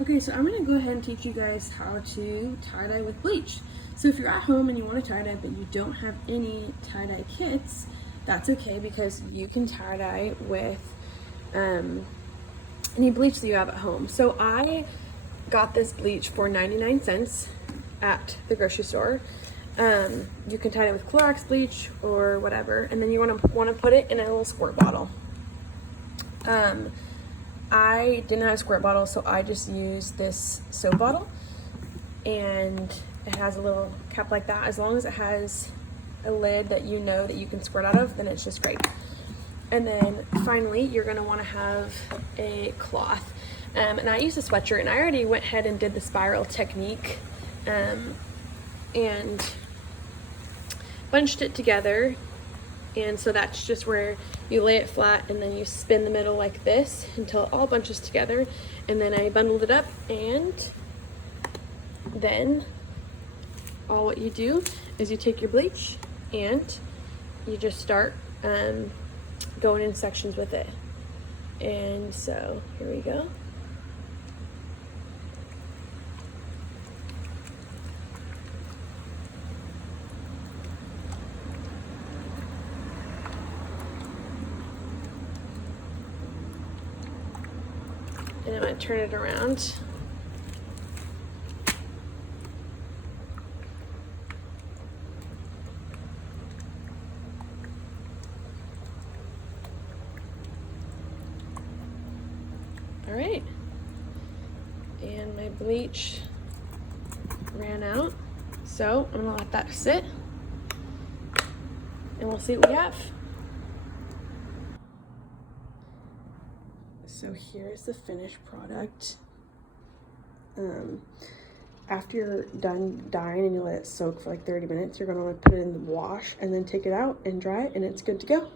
Okay, so I'm gonna go ahead and teach you guys how to tie-dye with bleach. So if you're at home and you want to tie-dye but you don't have any tie-dye kits, that's okay because you can tie-dye with any bleach that you have at home. So I got this bleach for 99 cents at the grocery store. You can tie-dye with Clorox bleach or whatever, and then you want to put it in a little squirt bottle. I didn't have a squirt bottle, so I just used this soap bottle, and it has a little cap like that. As long as it has a lid that you know that you can squirt out of, then it's just great. And then finally, you're gonna wanna have a cloth. And I used a sweatshirt, and I already went ahead and did the spiral technique and bunched it together. And so that's just where you lay it flat and then you spin the middle like this until it all bunches together. And then I bundled it up, and then all what you do is you take your bleach and you just start going in sections with it. And so here we go. And I'm going to turn it around. All right. And my bleach ran out. So I'm going to let that sit. And we'll see what we have. So here's the finished product. After you're done dyeing and you let it soak for like 30 minutes, you're gonna want to put it in the wash and then take it out and dry it, and it's good to go.